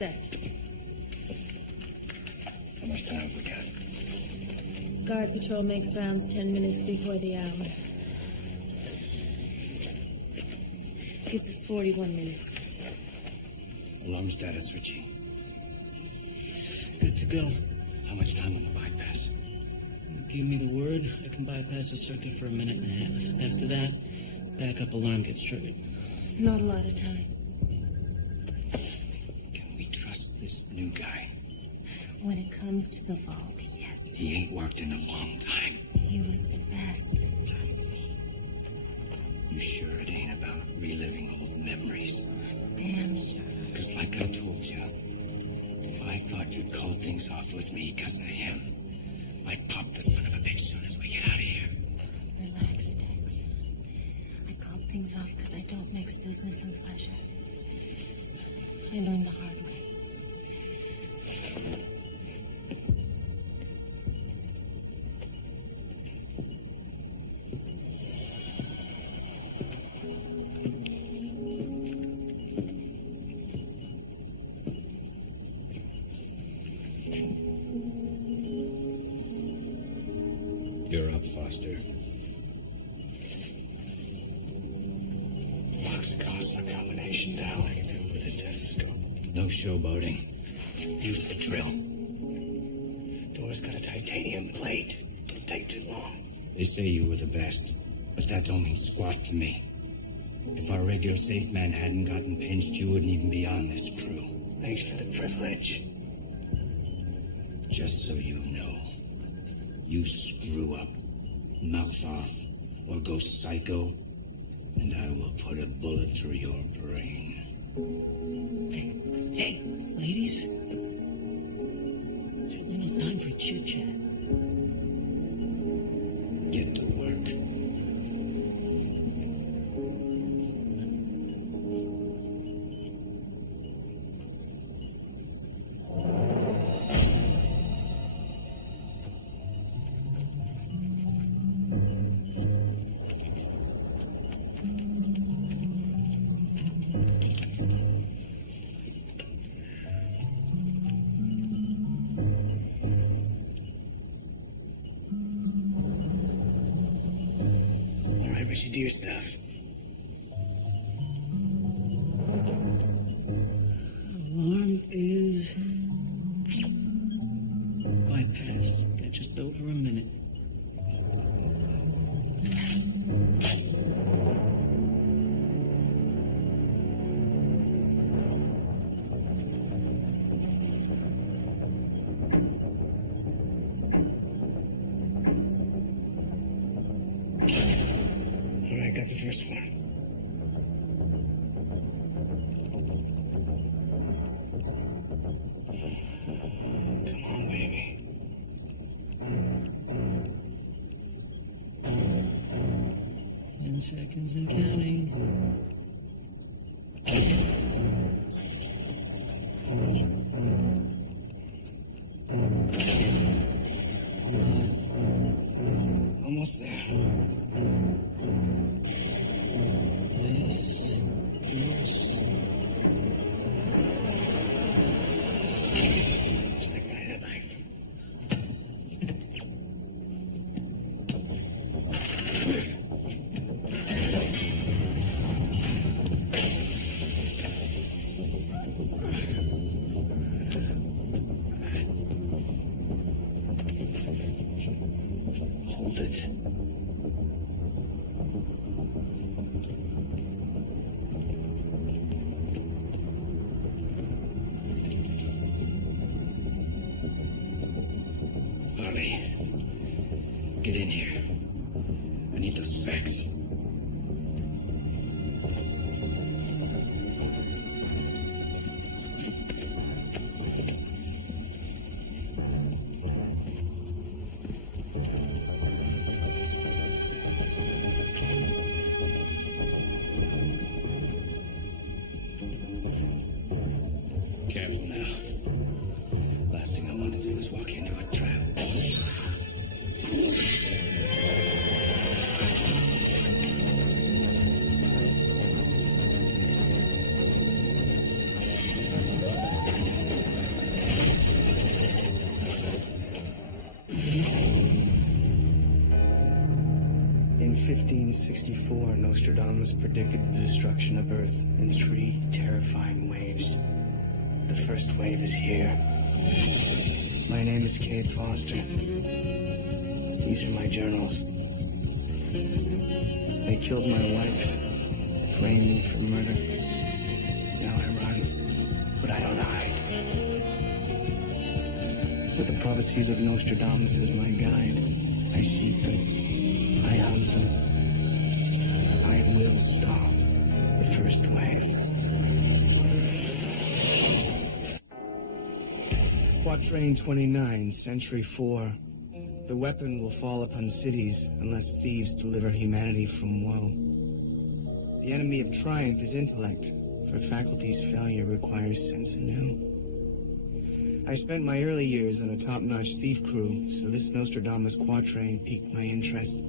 That. How much time have we got? Guard patrol makes rounds 10 minutes before the hour. Gives us 41 minutes. Alarm status, Richie. Good to go. How much time on the bypass? You give me the word, I can bypass the circuit for a minute and a half. After that, backup alarm gets triggered. Not a lot of time. Can we trust this new guy? When it comes to the vault, yes. He ain't worked in a long time. He was the best. Trust me. You sure it ain't about reliving old memories? Damn sure. Because like I told you, if I thought you'd call things off with me because of him, I'd pop the son of a bitch soon as we get out of here. Relax, Dex. I called things off because I don't mix business and pleasure. I learned the hard way. You're up, Foster. Box costs a combination dial. I can do it with a stethoscope. No showboating. Use the drill. Door's got a titanium plate. Don't take too long. They say you were the best, but that don't mean squat to me. If our regular safe man hadn't gotten pinched, you wouldn't even be on this crew. Thanks for the privilege. Just so you know, you screw up, mouth off, or go psycho, and I will put a bullet through your brain. Hey, ladies. Certainly no time for chit-chat. Get to work. Richie, do your stuff. Alarm is bypassed. Got just over a minute. Got the first one. Come on, baby. 10 seconds and counting. Almost there. Nice. Yes. Looks like my headlight. Hold it. Get in here. I need those specs. Careful now. Last thing I want to do is walk into a trap. 1564, Nostradamus predicted the destruction of Earth in 3 terrifying waves. The first wave is here. My name is Cade Foster. These are my journals. They killed my wife, framed me for murder. Now I run, but I don't hide. With the prophecies of Nostradamus as my guide, I seek them. I hunt them. I will stop the first wave. Quatrain 29, Century 4. The weapon will fall upon cities unless thieves deliver humanity from woe. The enemy of triumph is intellect, for faculty's failure requires sense anew. I spent my early years on a top-notch thief crew, so this Nostradamus quatrain piqued my interest.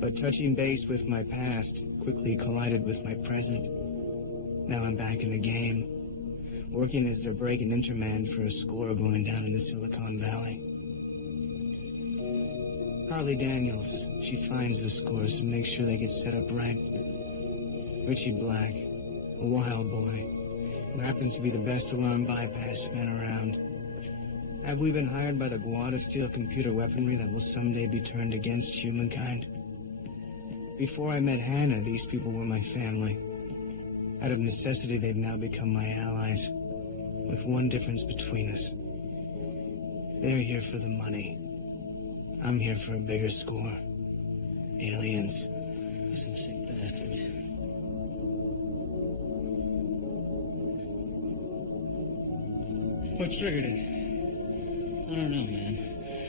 But touching base with my past quickly collided with my present. Now I'm back in the game, working as their break and enter man for a score going down in the Silicon Valley. Harley Daniels, she finds the scores and makes sure they get set up right. Richie Black, a wild boy, who happens to be the best alarm bypass man around. Have we been hired by the Gua to steal computer weaponry that will someday be turned against humankind? Before I met Hannah, these people were my family. Out of necessity, they've now become my allies, with one difference between us. They're here for the money. I'm here for a bigger score. Aliens. Some sick bastards. What triggered it? I don't know, man.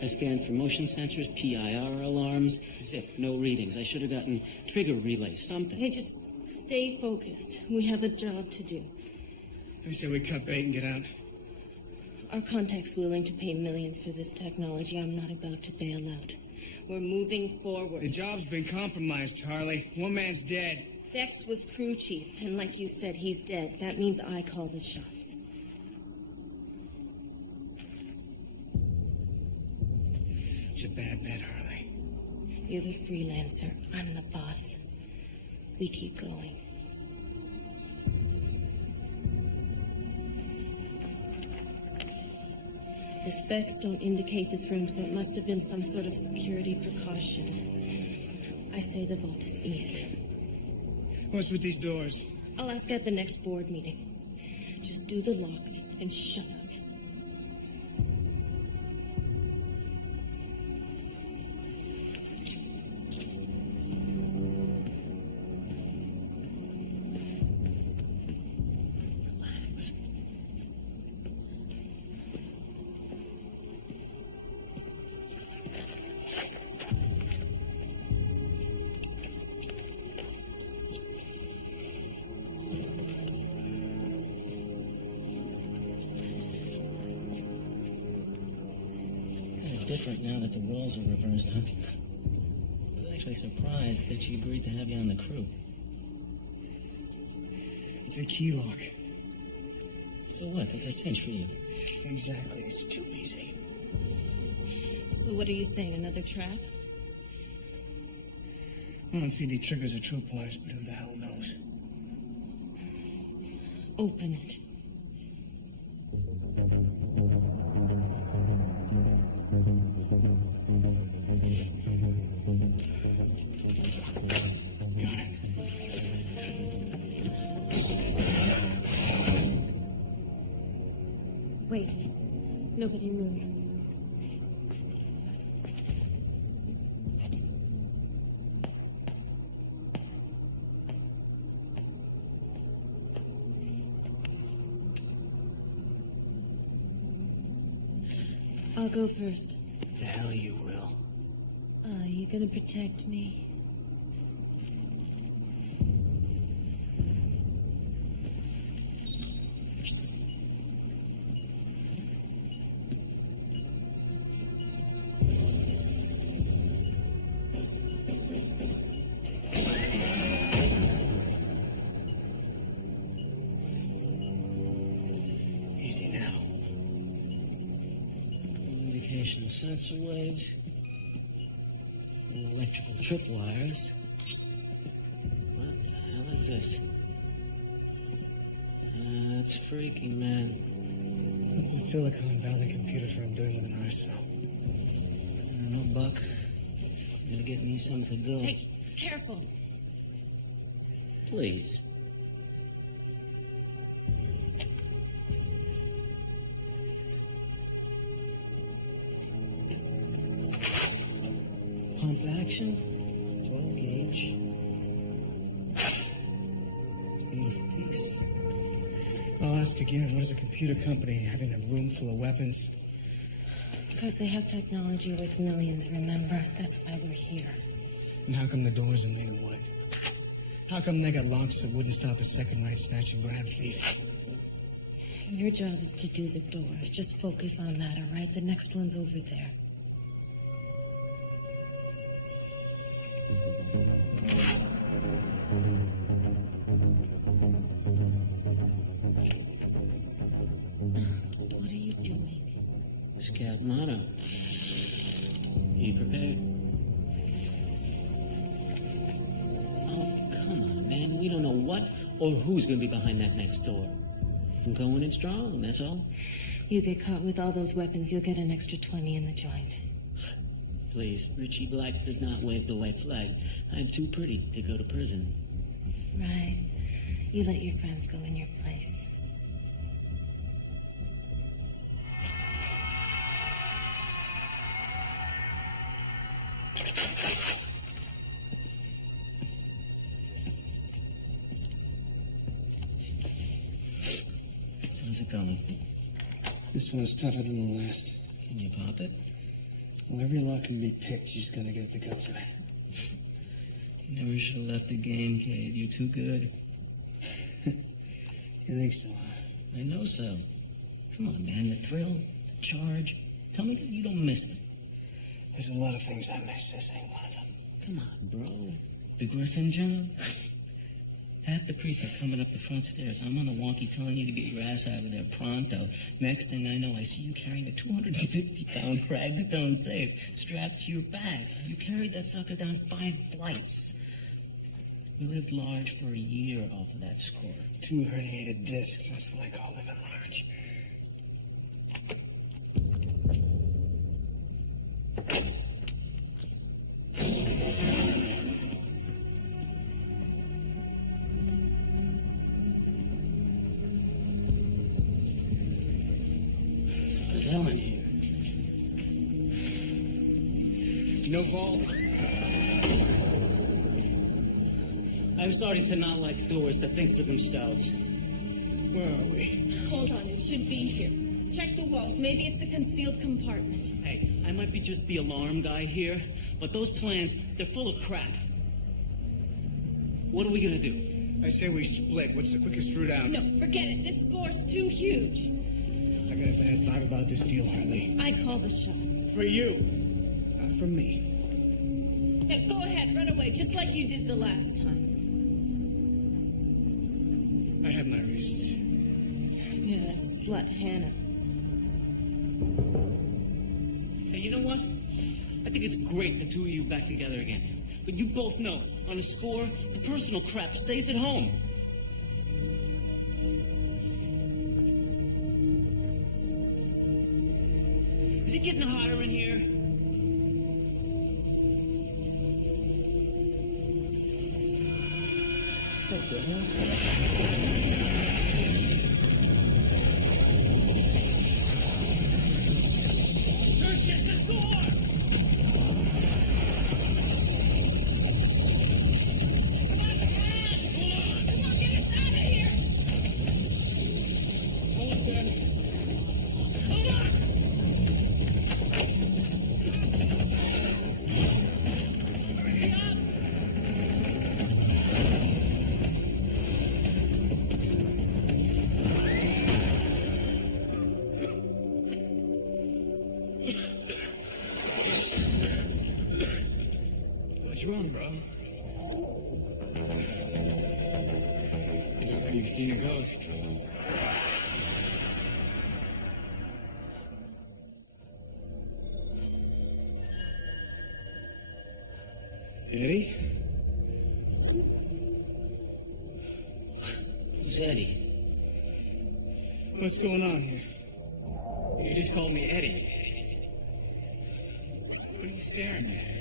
I scanned for motion sensors, PIR alarms, zip, no readings. I should have gotten trigger relays, something. Hey, just stay focused. We have a job to do. I say we cut bait and get out. Our contact's willing to pay millions for this technology. I'm not about to bail out. We're moving forward. The job's been compromised, Harley. One man's dead. Dex was crew chief, and like you said, he's dead. That means I call the shots. It's a bad bet, Harley. You're the freelancer. I'm the boss. We keep going. The specs don't indicate this room, so it must have been some sort of security precaution. I say the vault is east. What's with these doors? I'll ask at the next board meeting. Just do the locks and shut up. Different now that the roles are reversed, huh? I was actually surprised that she agreed to have you on the crew. It's a key lock. So what? That's a cinch for you. Exactly. It's too easy. So what are you saying, another trap? I don't see the triggers or tripwires, but who the hell knows? Open it. Got it. Wait. Nobody move. I'll go first. The hell you will. Are you gonna protect me? Easy now. Indication of sensor waves. Electrical tripwires. What the hell is this? It's freaky, man. What's a Silicon Valley computer firm doing with an arsenal? I don't know, Buck. You gotta get me some to go. Hey, careful. Please. Pump action, 12 gauge. Beautiful piece. I'll ask again, what is a computer company having a room full of weapons? Because they have technology worth millions, remember? That's why we're here. And how come the doors are made of wood? How come they got locks that wouldn't stop a second-rate snatch and grab thief? Your job is to do the doors. Just focus on that, all right? The next one's over there. What are you doing? Scout motto. Be prepared. Oh, come on, man. We don't know what or who's going to be behind that next door. I'm going in strong, that's all. You get caught with all those weapons, you'll get an extra 20 in the joint. Please, Richie Black does not wave the white flag. I'm too pretty to go to prison. Right. You let your friends go in your place. How's it going? This one's tougher than the last. Can you pop it? Well, every lock can be picked. You just gotta get the guts of it. You never should have left the game, Cade. You're too good. You think so? I know so. Come on, man. The thrill, the charge. Tell me that you don't miss it. There's a lot of things I miss. This ain't one of them. Come on, bro. The Griffin job? Half the precinct coming up the front stairs. I'm on the walkie telling you to get your ass out of there pronto. Next thing I know, I see you carrying a 250-pound Cragstone safe strapped to your back. You carried that sucker down 5 flights. We lived large for a year off of that score. 2 herniated discs. That's what I call living large. There's Helen here. No vault. I'm starting to not like doors that think for themselves. Where are we? Hold on, it should be here. Check the walls. Maybe it's a concealed compartment. Hey, I might be just the alarm guy here, but those plans, they're full of crap. What are we gonna do? I say we split. What's the quickest route out? No, forget it. This score's too huge. I got a bad vibe about this deal, Harley. I call the shots. For you. Not for me. Now, go ahead, run away, just like you did the last time. I have my reasons. Yeah, that slut Hannah. Hey, you know what? I think it's great the two of you back together again. But you both know, on a score, the personal crap stays at home. Is it getting hotter in here? What the hell? What's wrong, bro? You look like you've seen a ghost. Eddie? Who's Eddie? What's going on here? You just called me Eddie. What are you staring at?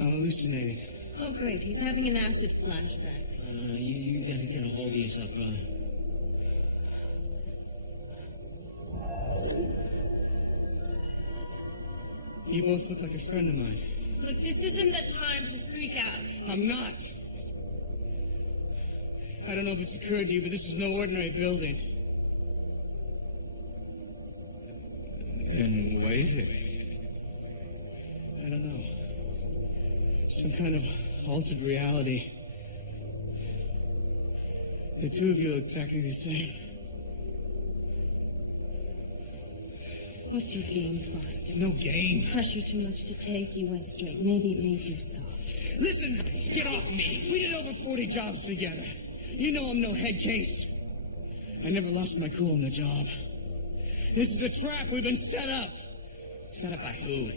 I'm hallucinating. Oh, great. He's having an acid flashback. No, you gotta get a hold of yourself, brother. You both look like a friend of mine. Look, this isn't the time to freak out. I'm not. I don't know if it's occurred to you, but this is no ordinary building. Then what is it? I don't know. Some kind of altered reality. The two of you look exactly the same. What's your game, Foster? No game. Pressure too much to take, you went straight. Maybe it made you soft. Listen to me. Get off me. We did over 40 jobs together. You know I'm no head case. I never lost my cool on the job. This is a trap. We've been set up. Set up by who?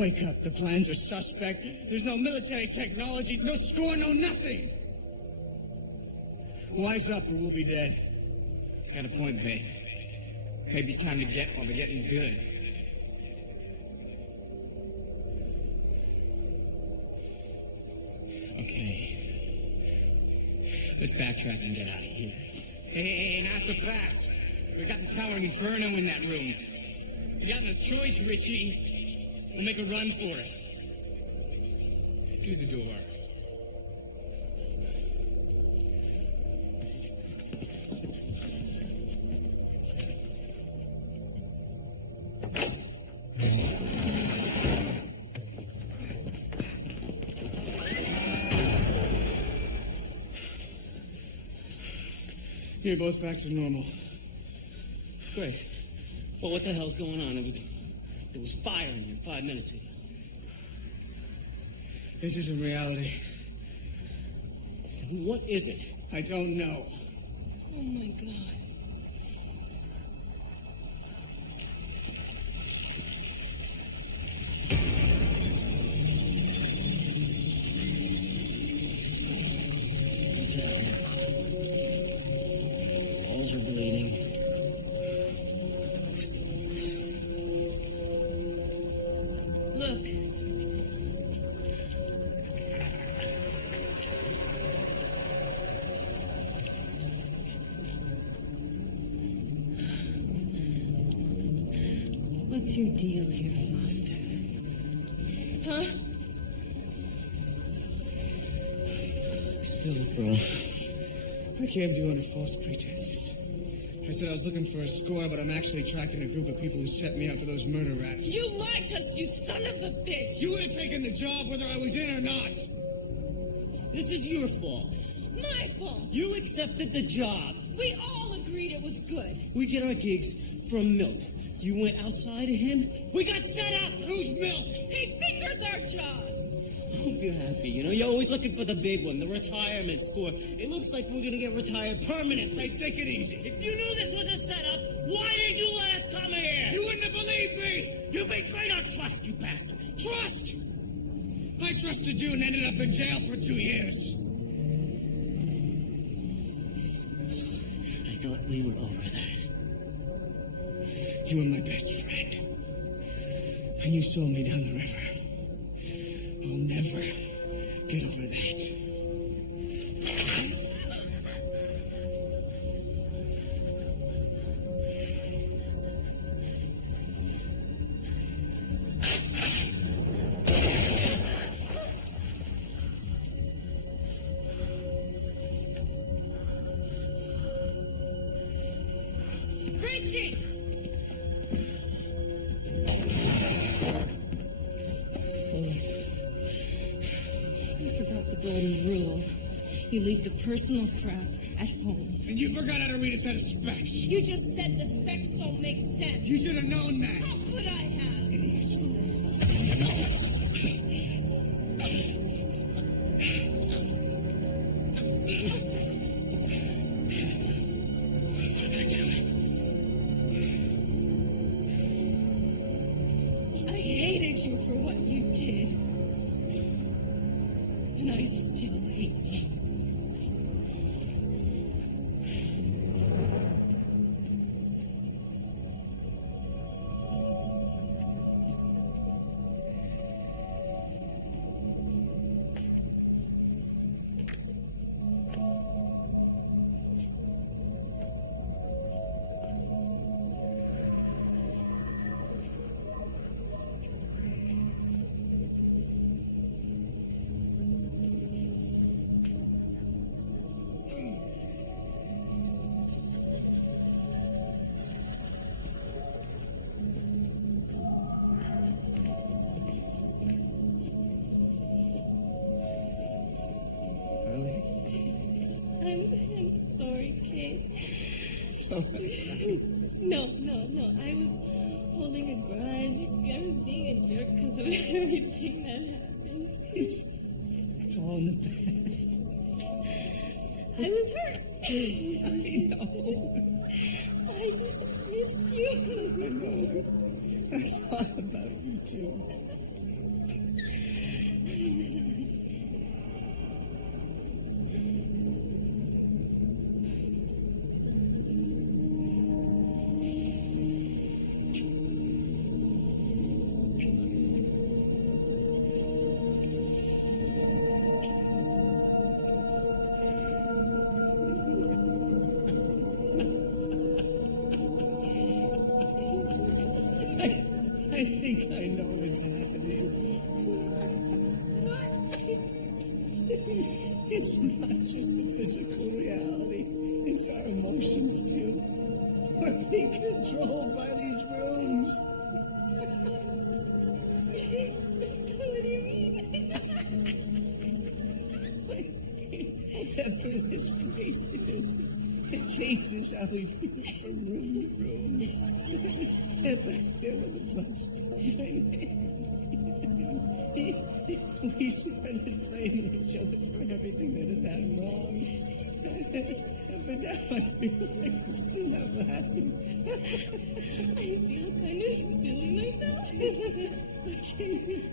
Wake up. The plans are suspect. There's no military technology, no score, no nothing. Wise up or we'll be dead. It's got a point, babe. Maybe it's time to get while the getting's good. Okay. Let's backtrack and get out of here. Hey, not so fast. We got the towering inferno in that room. You got no choice, Richie. We'll make a run for it. Through the door. You're both back to normal. Great. Well, what the hell's going on? There was fire in here 5 minutes ago. This isn't reality. What is it? I don't know. Oh, my God. What's happening? Walls are bleeding. Look. What's your deal here, Foster? Huh? Spill it, bro. I came to you under false pretenses. I said I was looking for a score, but I'm actually tracking a group of people who set me up for those murder raps. You lied to us, you son of a bitch! You would have taken the job whether I was in or not. This is your fault. My fault! You accepted the job. We all agreed it was good. We get our gigs from Milt. You went outside of him. We got set up. Who's Milt? He fingers our jobs! I hope you're happy. You know, you're always looking for the big one, the retirement score. It looks like we're gonna get retired permanently. Hey, take it easy. If you knew this was a setup, why did you let us come here? You wouldn't have believed me. You betrayed our trust, you bastard. Trust? I trusted you and ended up in jail for 2 years. I thought we were over that. You were my best friend. And you sold me down the river. I'll never get over that. Richie! You forgot the golden rule. You leave the personal crap at home. And you forgot how to read a set of specs. You just said the specs don't make sense. You should have known that. How could I have? Idiots. I hated you for what you did. No. I was holding a grudge. I was being a jerk because of everything that happened. It's all in the past. I was hurt. I know. I just missed you. I know. I thought about you too. I think I know what's happening. It's not just the physical reality, it's our emotions too. We're being controlled by these rooms. What do you mean? Whatever this place is, it changes how we feel from room to room. And back there with the blood spilled my name, we started blaming each other for everything that had gone wrong. But now I feel like busting out laughing. I feel kind of silly myself. I came here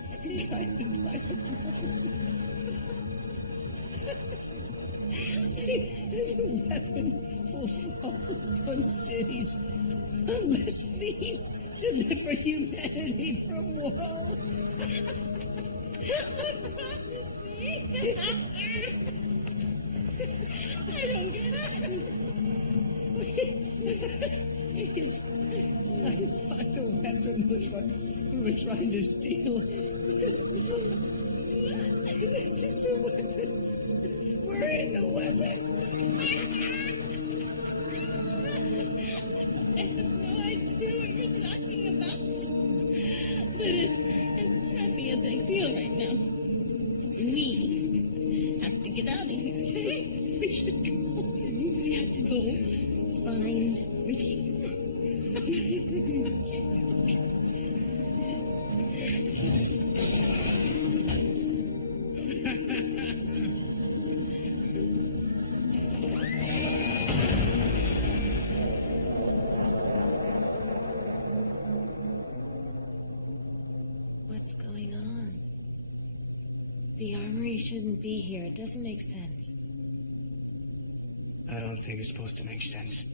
guided by a prophecy. The weapon will fall upon cities unless thieves deliver humanity from woe. I don't get it. I thought the weapon was what we were trying to steal. But it's not. This is a weapon. We're in the weapon. I have no idea what you're talking about. But as happy as I feel right now, we have to get out of here. We should go. We have to go find Richie. What's going on? The armory shouldn't be here. It doesn't make sense. I don't think it's supposed to make sense.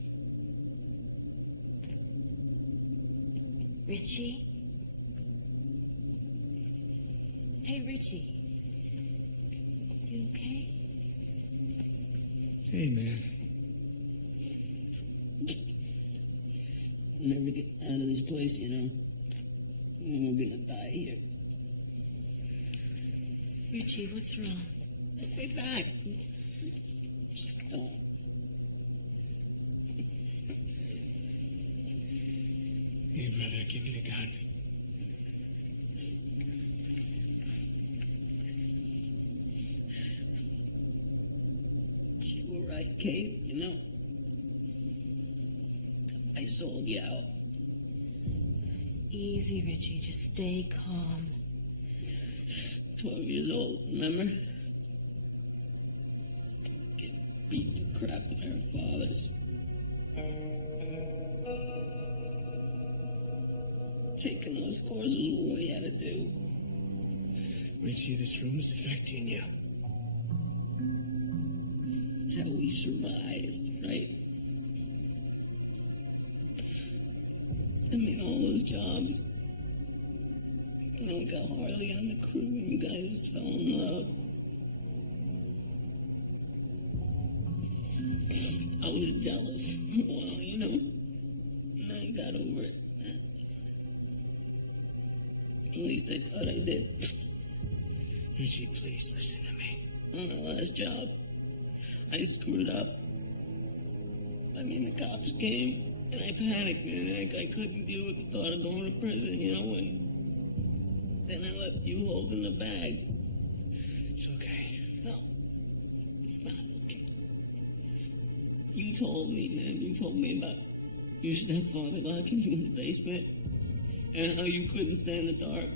Richie? Hey, Richie. You okay? Hey, man. I'll never get out of this place, you know. We're gonna die here. Richie, what's wrong? Stay back. Just don't. Hey, brother, give me the gun. You were right, Kate, you know. I sold you out. Easy, Richie. Just stay calm. 12 years old, remember? Getting beat to crap by our fathers. Taking those courses was what we had to do. Richie, this room is affecting you. It's how we survived, right? I mean, all those jobs. And then we got Harley on the crew, and you guys fell in love. I was jealous. Well, you know, and I got over it. At least I thought I did. Richie, please listen to me. On the last job, I screwed up. I mean, the cops came, and I panicked, man. I couldn't deal with the thought of going to prison, you know, and then I left you holding the bag. It's okay. No, it's not okay. You told me, man. You told me about your stepfather locking you in the basement, and how you couldn't stand the dark.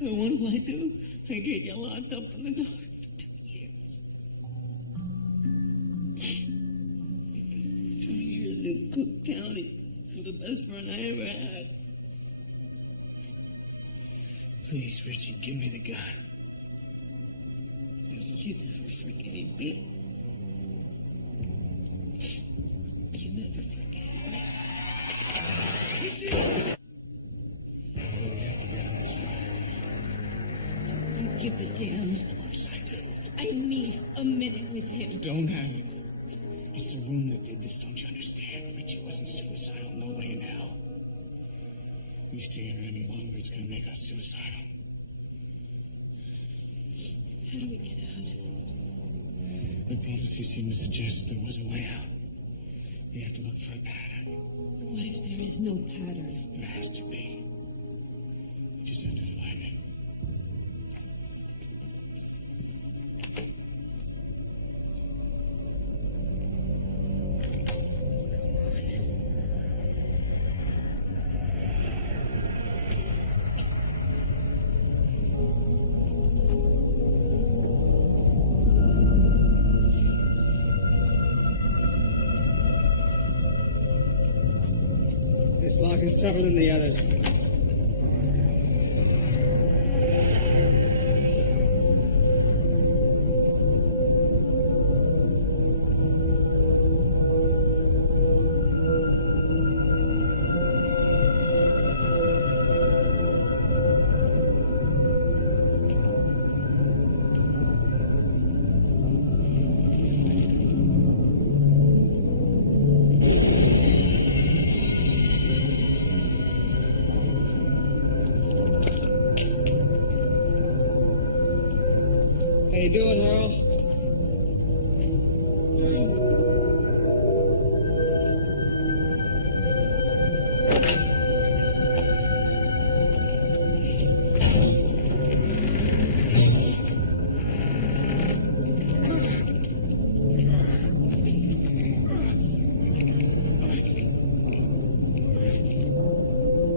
And what do? I get you locked up in the dark for 2 years. 2 years in Cook County for the best friend I ever had. Please, Richie, give me the gun. You never forgave me. You never forgave me. I'll let you have to get out of this fire. You give a damn. Of course I do. I need a minute with him. Don't have it. It's the room that did this, don't you understand? Richie wasn't suicidal, no way in hell. You stay in here any longer, it's gonna make us suicidal. How do we get out? The prophecy seemed to suggest there was a way out. We have to look for a pattern. What if there is no pattern? There has to be. We just have to find it. This lock is tougher than the others. How you doing, Earl?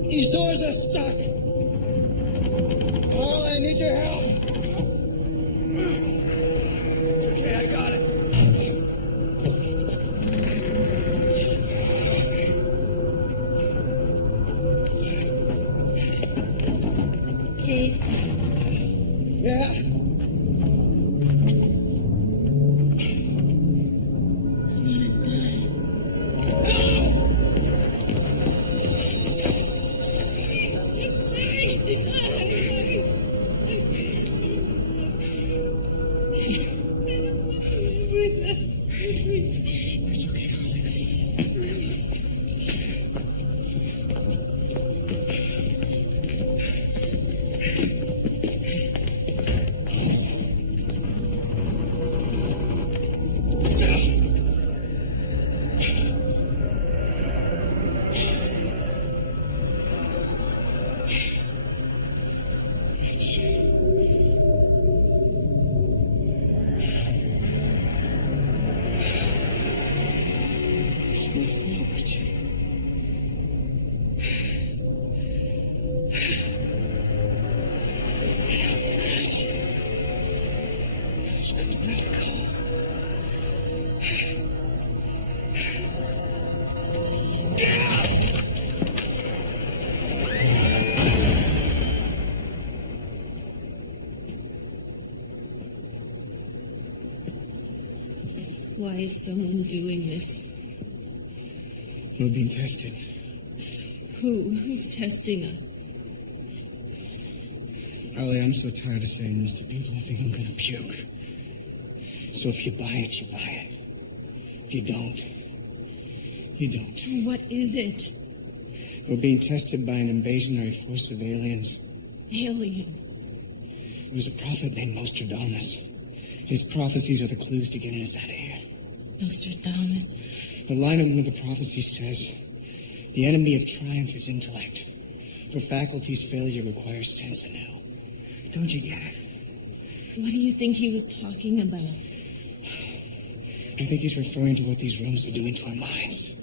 These doors are stuck. Earl, I need your help. It's okay, I got it. Kate, Yeah? I'm gonna die. It's okay, It's my fault, Richie. I have the courage. I just couldn't let it go. why is someone doing this? We're being tested. Who's testing us? Arlie, I'm so tired of saying this to people, I think I'm gonna puke. So if you buy it, you buy it. If you don't, you don't. What is it? We're being tested by an invasionary force of aliens. Aliens. There was a prophet named Nostradamus. His prophecies are the clues to getting us out of here. Nostradamus. The line of one of the prophecies says, the enemy of triumph is intellect. For faculty's failure requires sense anew. Don't you get it? What do you think he was talking about? I think he's referring to what these rooms are doing to our minds.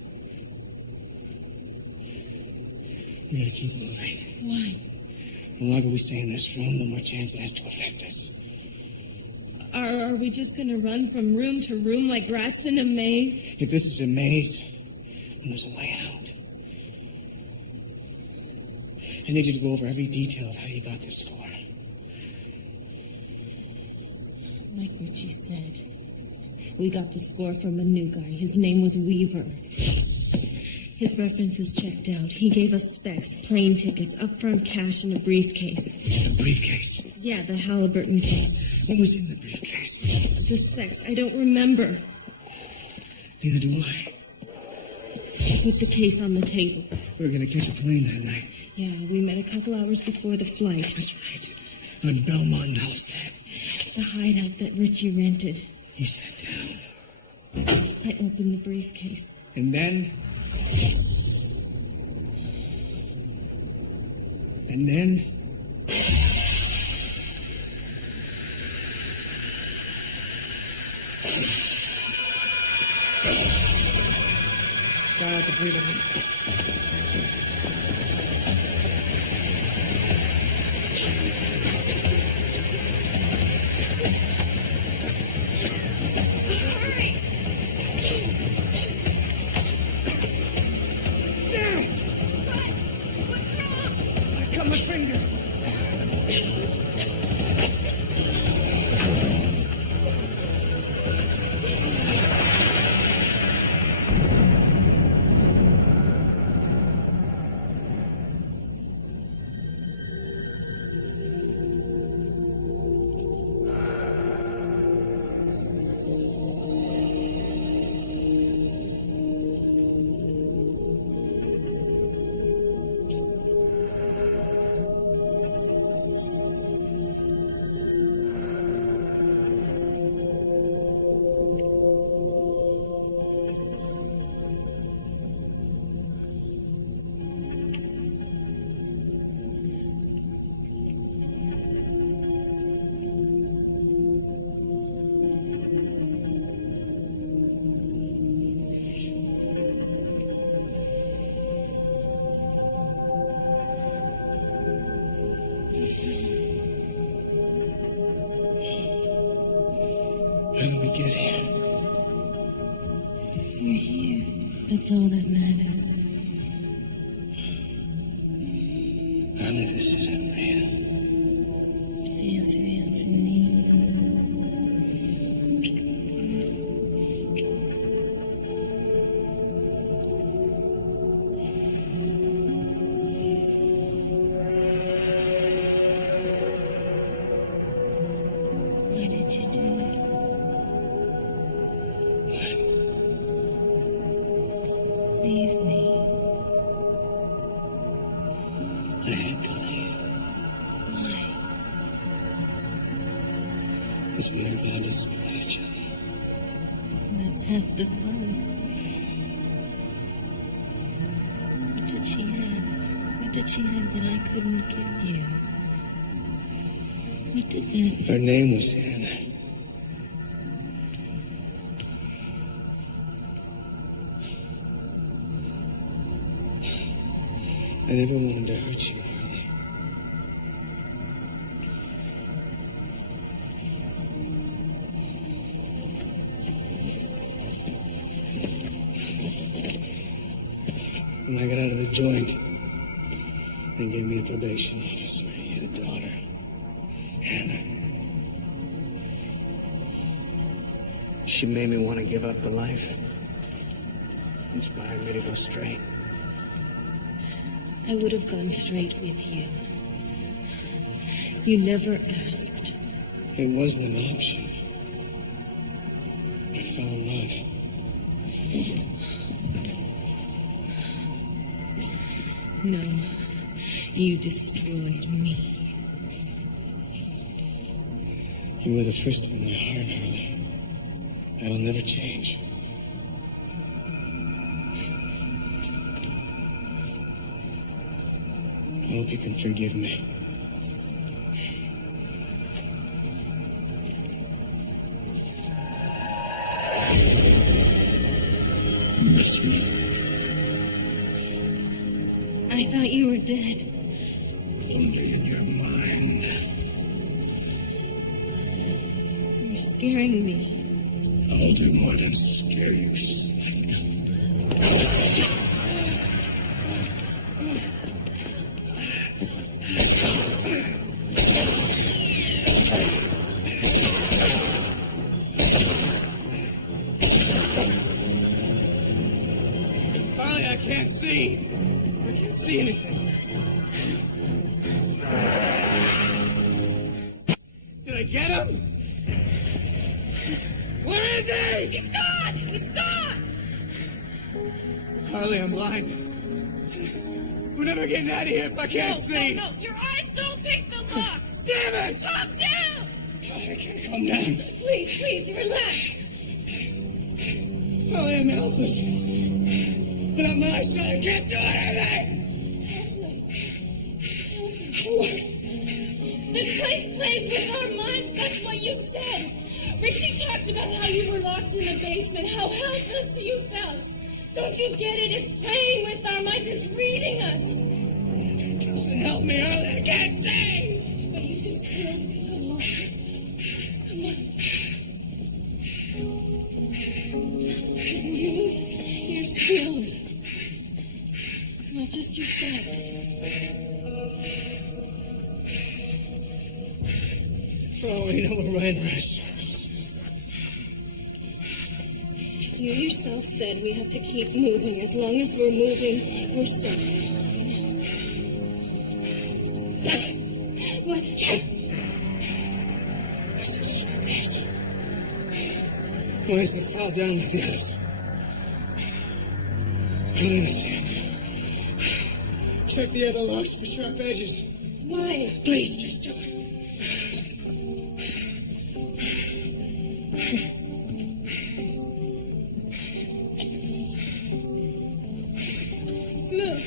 We gotta keep moving. Why? The longer we stay in this room, the more chance it has to affect us. Are we just gonna run from room to room like rats in a maze? If this is a maze, then there's a way out. I need you to go over every detail of how you got this score. Like Richie said, we got the score from a new guy. His name was Weaver. His references checked out. He gave us specs, plane tickets, upfront cash, and a briefcase. A briefcase? Yeah, the Halliburton case. What was in the briefcase? The specs, I don't remember. Neither do I. Put the case on the table. We were gonna catch a plane that night. Yeah, we met a couple hours before the flight. That's right. On Belmont and Halstead. The hideout that Richie rented. He sat down. I opened the briefcase. And then... Try not to breathe in me. How did we get here? We're here. That's all that matters. Harley, this isn't real. It feels real to me. Why did you do it? Leave me. I had to leave. Why? Because we were going to destroy each other. That's half the fun. What did she have? What did she have that I couldn't give you? What did that... Her name was Hannah. I never wanted to hurt you, Harley. When I got out of the joint, they gave me a probation officer. He had a daughter, Hannah. She made me want to give up the life. Inspired me to go straight. I would have gone straight with you. You never asked. It wasn't an option. I fell in love. No, you destroyed me. You were the first in my heart, Harley. That'll never change. I hope you can forgive me. Miss me. I I thought you were dead. Only in your mind. You're scaring me. I'll do more than scare you, slut. Harley, I can't see. I can't see anything. Did I get him? Where is he? He's gone! He's gone! Harley, I'm blind. We're never getting out of here if I can't see. No, your eyes don't pick the locks! Damn it! Calm down! Harley, I can't calm down. Please, relax. Harley, I'm helpless. Without my eyesight, I can't do anything! What? This place plays with our minds, that's what you said. Richie talked about how you were locked in the basement, how helpless you felt. Don't you get it? It's playing with our minds, it's reading us. It doesn't help me, Harley, I can't see! But you can still, come on. Just use your skills. Not just yourself. For all we know, we're running around circles. You yourself said we have to keep moving. As long as we're moving, we're safe. What? It's a sharp edge. Why doesn't it fall down like the others? Let's see. Check the other locks for sharp edges. Why? Please, just do it. Smooth.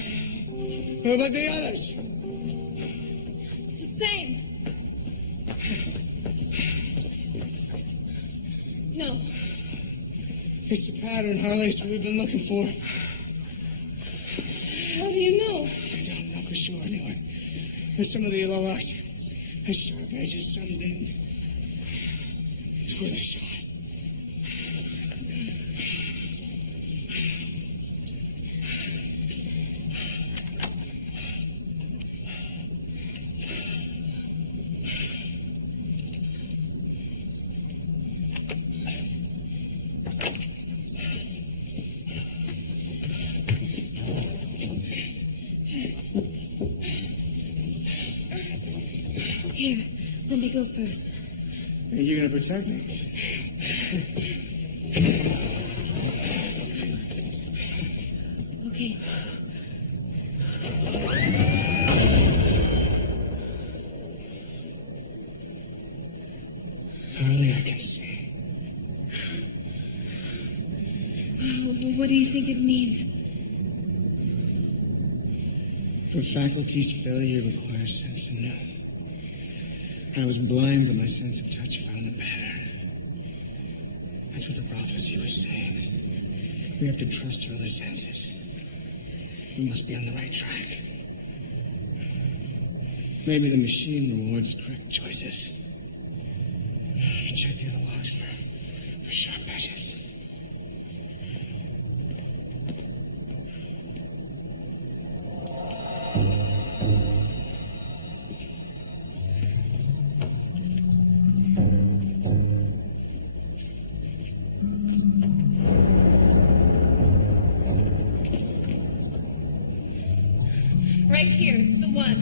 What about the others? It's the same. No. It's the pattern, Harley. It's what we've been looking for. How do you know? I don't know for sure, anyway. There's some of the yellow locks has sharp edges, some didn't. It's worth a shot. Here, let me go first. Are you gonna protect me? Okay. Harley, I can see. What do you think it means? For faculty's failure requires sense of know. I was blind, but my sense of touch found the pattern. That's what the prophecy was saying. We have to trust your other senses. We must be on the right track. Maybe the machine rewards correct choices. Check the other locks for sharp edges. Right here, it's the one.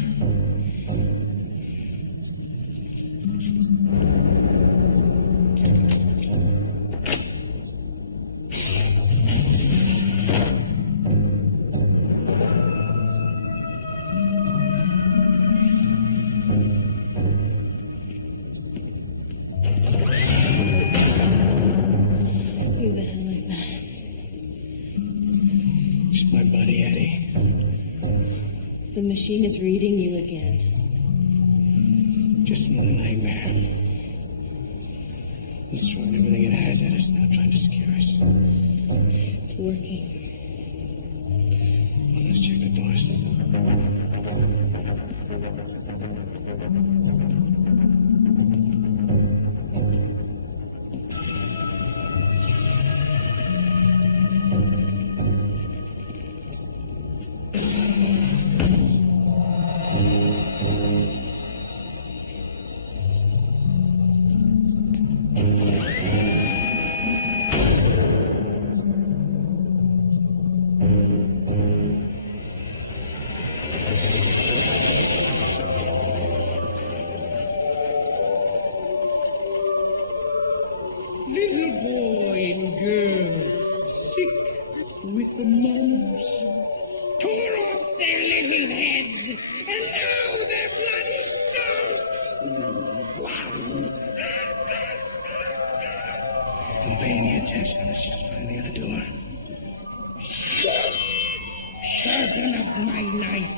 Who the hell is that? It's my buddy Eddie. The machine is reading you again. Just another nightmare. It's throwing everything it has at us now, trying to scare us. It's working. Well, let's check the doors. Little boy and girl, sick with the mumps, tore off their little heads, and now they're bloody stumps. Don't pay any attention. Let's just find the other door. Sharpen up my knife.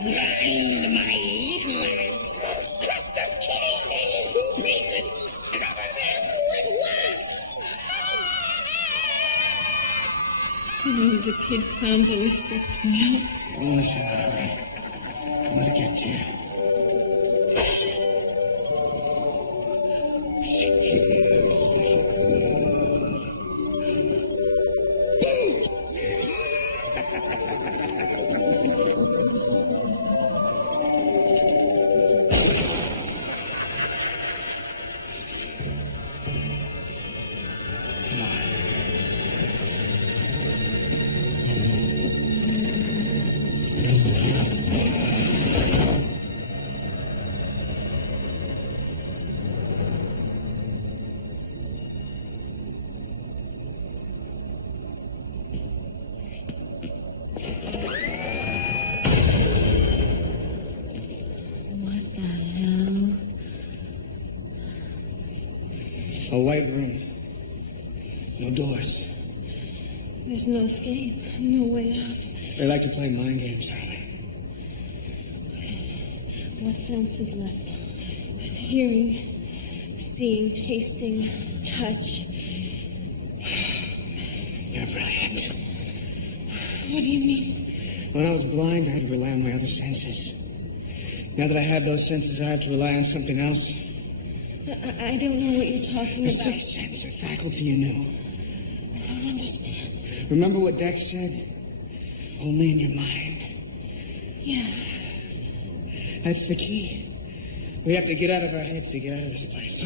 Grind my little axe. Cut the keys in 2 pieces. Cover them with wax. When I was a kid, clowns always freaked me out. Well, listen, Harley. Don't let it get to you. Scared little Come on. What the hell? A white room. No doors. There's no escape, no way out. They like to play mind games, Harley. What sense is left? There's hearing, seeing, tasting, touch. You're brilliant. What do you mean? When I was blind, I had to rely on my other senses. Now that I have those senses, I have to rely on something else. I don't know what you're talking A about. sixth sense, a faculty you knew. I don't understand. Remember what Dex said? Only in your mind. Yeah. That's the key. We have to get out of our heads to get out of this place.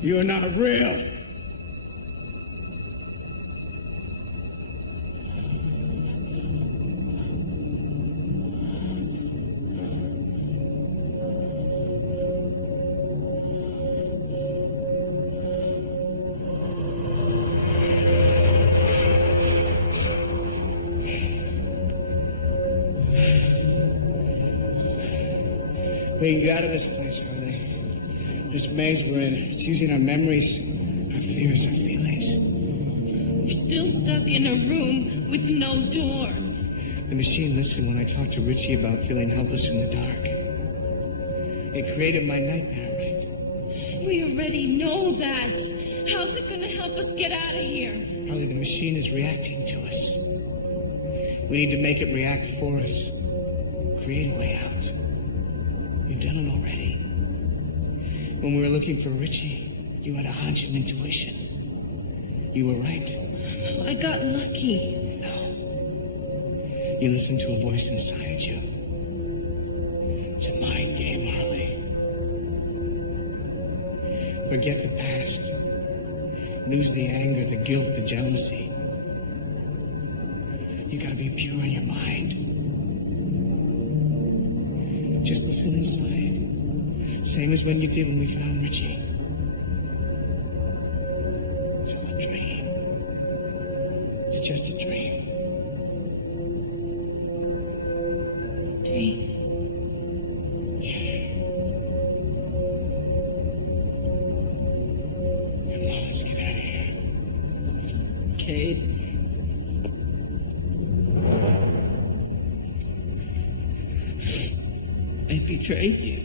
You're not real. We can get out of this place, Harley. This maze we're in, it's using our memories, our fears, our feelings. We're still stuck in a room with no doors. The machine listened when I talked to Richie about feeling helpless in the dark. It created my nightmare, right? We already know that. How's it going to help us get out of here? Harley, the machine is reacting to us. We need to make it react for us. Create a way out. You've done it already. When we were looking for Richie, you had a hunch and intuition. You were right. No, I got lucky. No. You listened to a voice inside you. It's a mind game, Harley. Forget the past. Lose the anger, the guilt, the jealousy. You gotta be pure in your mind. Just listen inside. Same as when you did when we found Richie. It's all a dream. It's just a dream. Dream. Come on, let's get out of here. Cade. I betrayed you.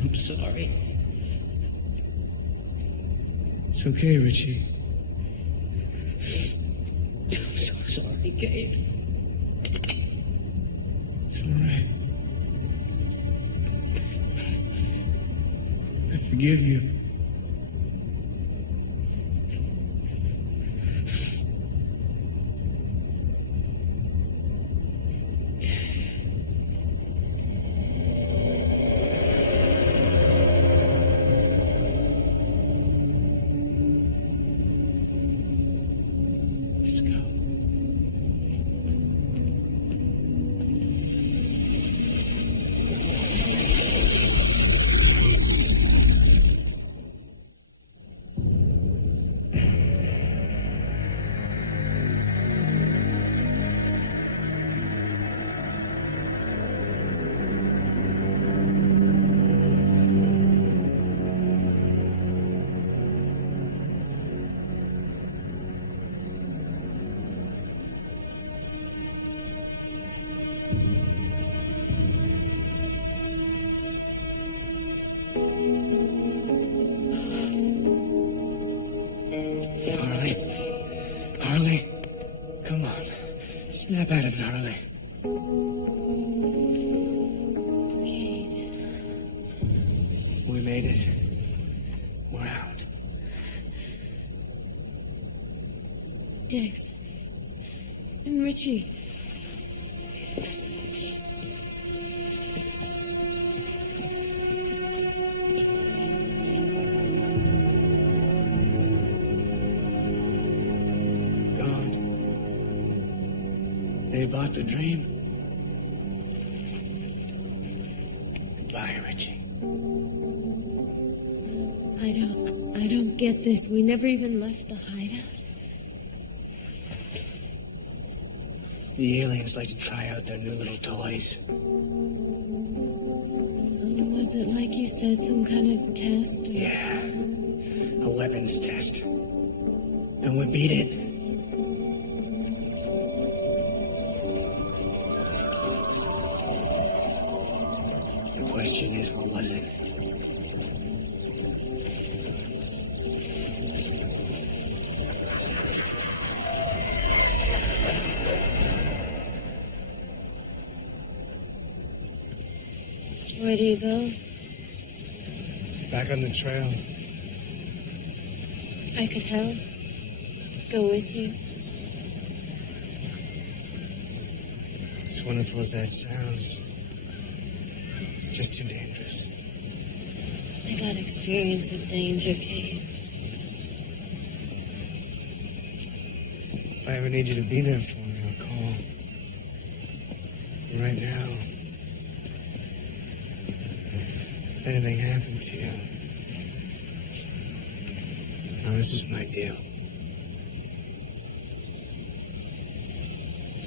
I'm sorry. It's okay, Richie. I'm so sorry. Kate. It's all right. I forgive you. Let's go. Harley, come on. Snap out of it, Harley. Kate. We made it. We're out. Dex. And Richie. Gone. They bought the dream. Goodbye, Richie. I don't get this. We never even left the hideout. The aliens like to try out their new little toys. Was it like you said, some kind of test? Yeah. A weapons test. And we beat it. The question is, what was it? Where do you go? Back on the trail. I could help. Go with you. As wonderful as that sounds, it's just too dangerous. I got experience with danger, Kate. If I ever need you to be there for me, I'll call. Right now, if anything happened to you, now this is my deal.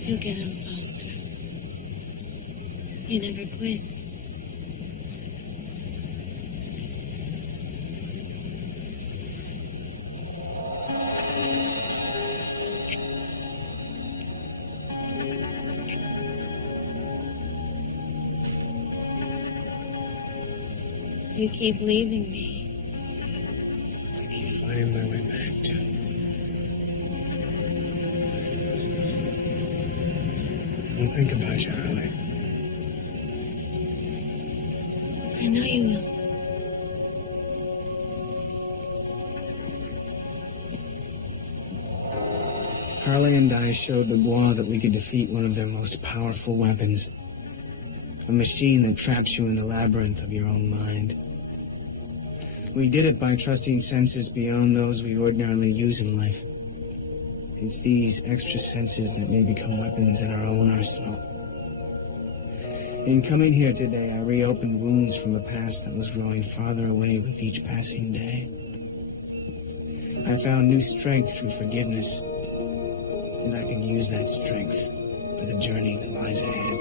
You'll get him, Foster. You never quit. You keep leaving me. I keep finding my way back to. I'll think about you, Harley. I know you will. Harley and I showed the Bois that we could defeat one of their most powerful weapons. A machine that traps you in the labyrinth of your own mind. We did it by trusting senses beyond those we ordinarily use in life. It's these extra senses that may become weapons in our own arsenal. In coming here today, I reopened wounds from a past that was growing farther away with each passing day. I found new strength through forgiveness, and I can use that strength for the journey that lies ahead.